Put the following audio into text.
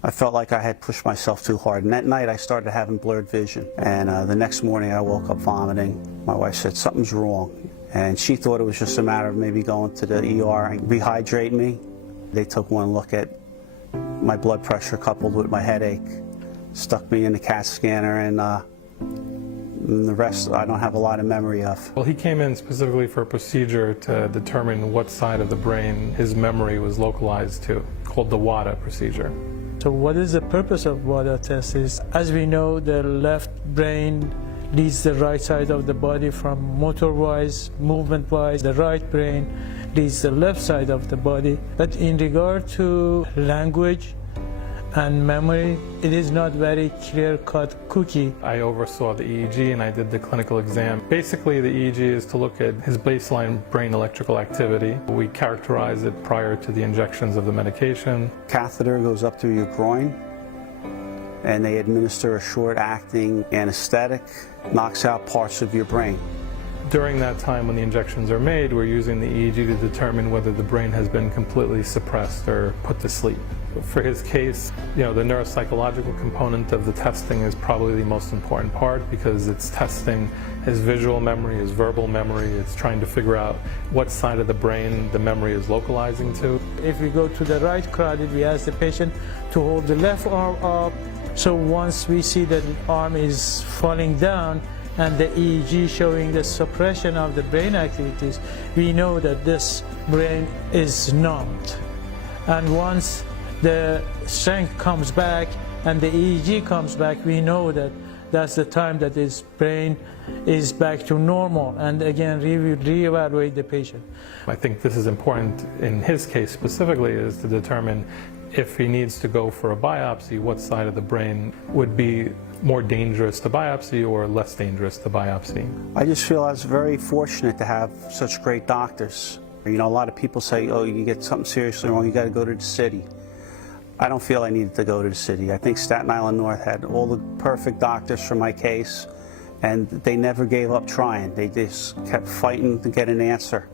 I felt like I had pushed myself too hard, and that night I started having blurred vision. And the next morning I woke up vomiting. My wife said, something's wrong. And she thought it was just a matter of maybe going to the ER and rehydrate me. They took one look at my blood pressure coupled with my headache, stuck me in the CAT scanner, and the rest I don't have a lot of memory of. Well, he came in specifically for a procedure to determine what side of the brain his memory was localized to, called the WADA procedure. So what is the purpose of WADA test is, as we know, the left brain leads the right side of the body from motor-wise, movement-wise. The right brain leads the left side of the body. But in regard to language and memory, it is not very clear-cut cookie. I oversaw the EEG and I did the clinical exam. Basically, the EEG is to look at his baseline brain electrical activity. We characterize it prior to the injections of the medication. Catheter goes up through your groin, and they administer a short-acting anesthetic, knocks out parts of your brain. During that time when the injections are made, we're using the EEG to determine whether the brain has been completely suppressed or put to sleep. For his case, the neuropsychological component of the testing is probably the most important part, because it's testing his visual memory, his verbal memory. It's trying to figure out what side of the brain the memory is localizing to. If we go to the right carotid, we ask the patient to hold the left arm up. So once we see that the arm is falling down and the EEG showing the suppression of the brain activities, we know that this brain is numbed. And once the strength comes back and the EEG comes back, we know that that's the time that his brain is back to normal, and again reevaluate the patient. I think this is important in his case specifically, is to determine if he needs to go for a biopsy, what side of the brain would be more dangerous to biopsy or less dangerous to biopsy. I just feel I was very fortunate to have such great doctors. A lot of people say, oh, you get something seriously wrong, you got to go to the city. I don't feel I needed to go to the city. I think Staten Island North had all the perfect doctors for my case, and they never gave up trying. They just kept fighting to get an answer.